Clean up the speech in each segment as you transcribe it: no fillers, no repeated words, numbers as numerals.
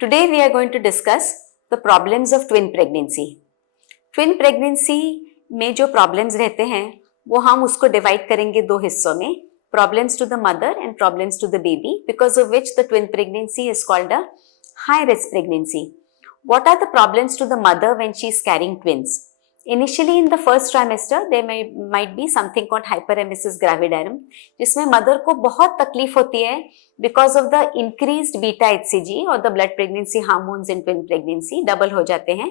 Today we are going to discuss the problems of twin pregnancy. Twin pregnancy में जो problems रहते हैं वो हम उसको divide करेंगे दो हिस्सों में, problems to the mother and problems to the baby, because of which the twin pregnancy is called a high risk pregnancy. What are the problems to the mother when she is carrying twins? Initially in the first trimester there might be something called hyperemesis gravidarum, जिसमें mother को बहुत तकलीफ होती है because of the increased beta HCG और the blood pregnancy hormones in twin pregnancy double हो जाते हैं.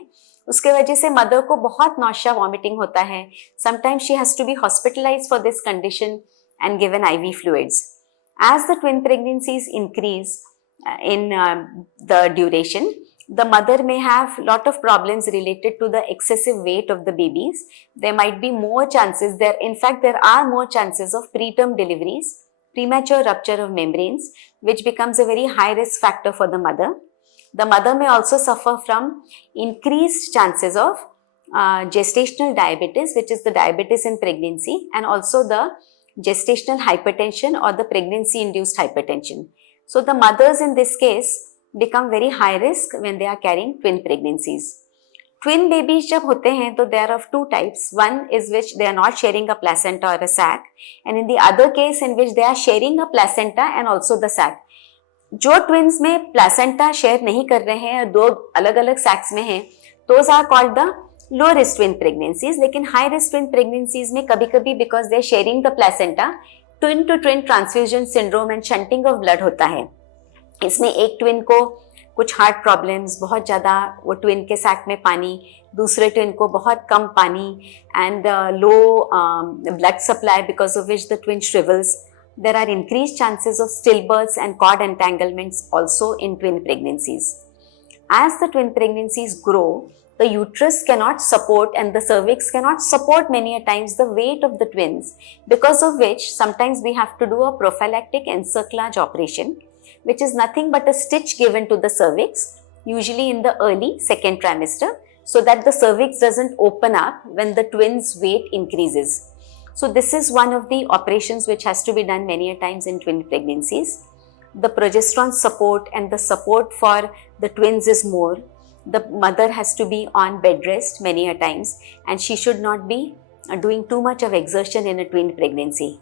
उसके वजह से मदर को बहुत nausea vomiting होता है. Sometimes she has to be hospitalized for this condition and given IV fluids. As the twin pregnancies increase in the duration, the mother may have lot of problems related to the excessive weight of the babies. There might be more chances, there are more chances of preterm deliveries, premature rupture of membranes, which becomes a very high risk factor for the mother. The mother may also suffer from increased chances of gestational diabetes, which is the diabetes in pregnancy, and also the gestational hypertension or the pregnancy induced hypertension. So the mothers in this case become very high risk when they are carrying twin pregnancies. Twin babies जब होते हैं तो they are of two types. One is which they are not sharing a placenta or a sac, and in the other case in which they are sharing a placenta and also the sac. जो twins में placenta share नहीं कर रहे हैं, दो अलग अलग sacs में हैं, those are called the low risk twin pregnancies. लेकिन high risk twin pregnancies में कभी कभी because they are sharing the placenta, twin to twin transfusion syndrome and shunting of blood होता है. इसमें एक ट्विन को कुछ हार्ट प्रॉब्लम्स, बहुत ज़्यादा वो ट्विन के सैक में पानी, दूसरे ट्विन को बहुत कम पानी and low blood supply because of which the twin shrivels. There are increased chances of stillbirths and cord entanglements also in twin pregnancies. As the twin pregnancies grow, the uterus cannot support and the cervix cannot support many a times the weight of the twins, because of which sometimes we have to do a prophylactic encerclage operation, which is nothing but a stitch given to the cervix, usually in the early second trimester, so that the cervix doesn't open up when the twins' weight increases. So this is one of the operations which has to be done many a times in twin pregnancies. The progesterone support and the support for the twins is more. The mother has to be on bed rest many a times, and she should not be doing too much of exertion in a twin pregnancy.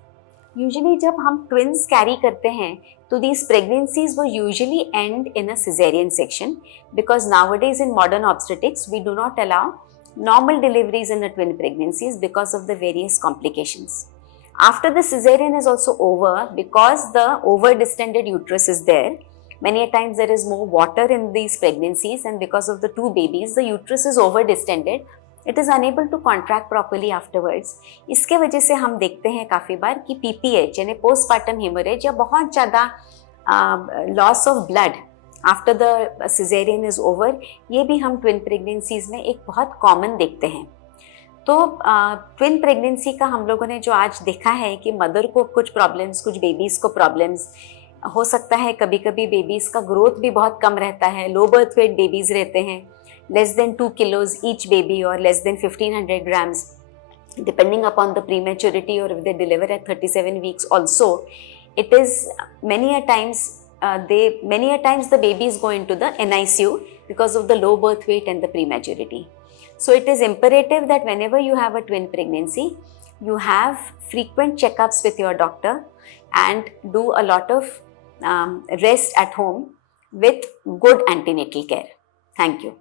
Usually जब हम twins carry करते हैं तो these pregnancies will usually end in a cesarean section, because nowadays in modern obstetrics we do not allow normal deliveries in the twin pregnancies because of the various complications. After the cesarean is also over, because the over distended uterus is there, many a times there is more water in these pregnancies, and because of the two babies the uterus is over distended, it is unable to contract properly afterwards. इसके वजह से हम देखते हैं काफ़ी बार कि PPH यानी postpartum hemorrhage या बहुत ज़्यादा loss of blood after the cesarean is over, ये भी हम twin pregnancies में एक बहुत common देखते हैं. तो twin pregnancy का हम लोगों ने जो आज देखा है कि मदर को कुछ प्रॉब्लम्स, कुछ बेबीज़ को प्रॉब्लम्स हो सकता है. कभी कभी बेबीज़ का ग्रोथ भी बहुत कम रहता है, लो बर्थ वेट बेबीज़ रहते हैं, less than 2 kilos each baby or less than 1500 grams, depending upon the prematurity, or if they deliver at 37 weeks also. It is many a times the babies go into the NICU because of the low birth weight and the prematurity. So it is imperative that whenever you have a twin pregnancy, you have frequent checkups with your doctor and do a lot of rest at home with good antenatal care. Thank you.